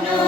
no.